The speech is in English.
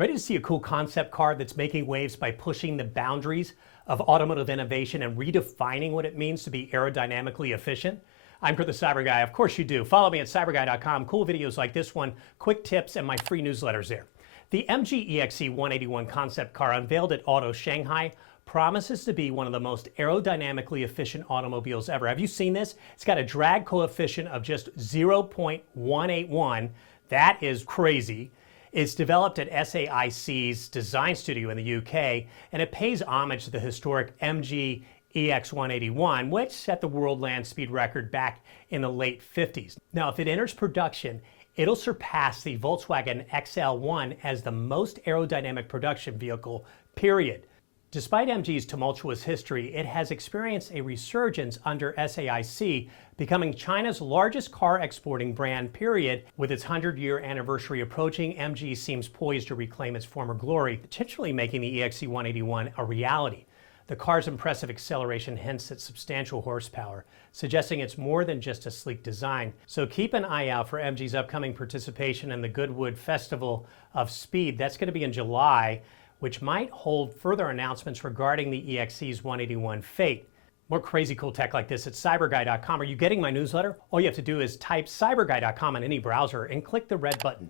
Ready to see a cool concept car that's making waves by pushing the boundaries of automotive innovation and redefining what it means to be aerodynamically efficient? I'm Kurt the CyberGuy. Of course you do. Follow me at cyberguy.com. Cool videos like this one, quick tips, and my free newsletters there. The MG EXE 181 concept car unveiled at Auto Shanghai promises to be one of the most aerodynamically efficient automobiles ever. Have you seen this? It's got a drag coefficient of just 0.181. That is crazy. It's developed at SAIC's design studio in the UK, and it pays homage to the historic MG EX181, which set the world land speed record back in the late 50s. Now, if it enters production, it'll surpass the Volkswagen XL1 as the most aerodynamic production vehicle, period. Despite MG's tumultuous history, it has experienced a resurgence under SAIC, becoming China's largest car exporting brand, period. With its 100-year anniversary approaching, MG seems poised to reclaim its former glory, potentially making the EXE 181 a reality. The car's impressive acceleration hints at substantial horsepower, suggesting it's more than just a sleek design. So keep an eye out for MG's upcoming participation in the Goodwood Festival of Speed. That's going to be in July, which might hold further announcements regarding the EXE's 181 fate. More crazy cool tech like this at cyberguy.com. Are you getting my newsletter? All you have to do is type cyberguy.com on any browser and click the red button.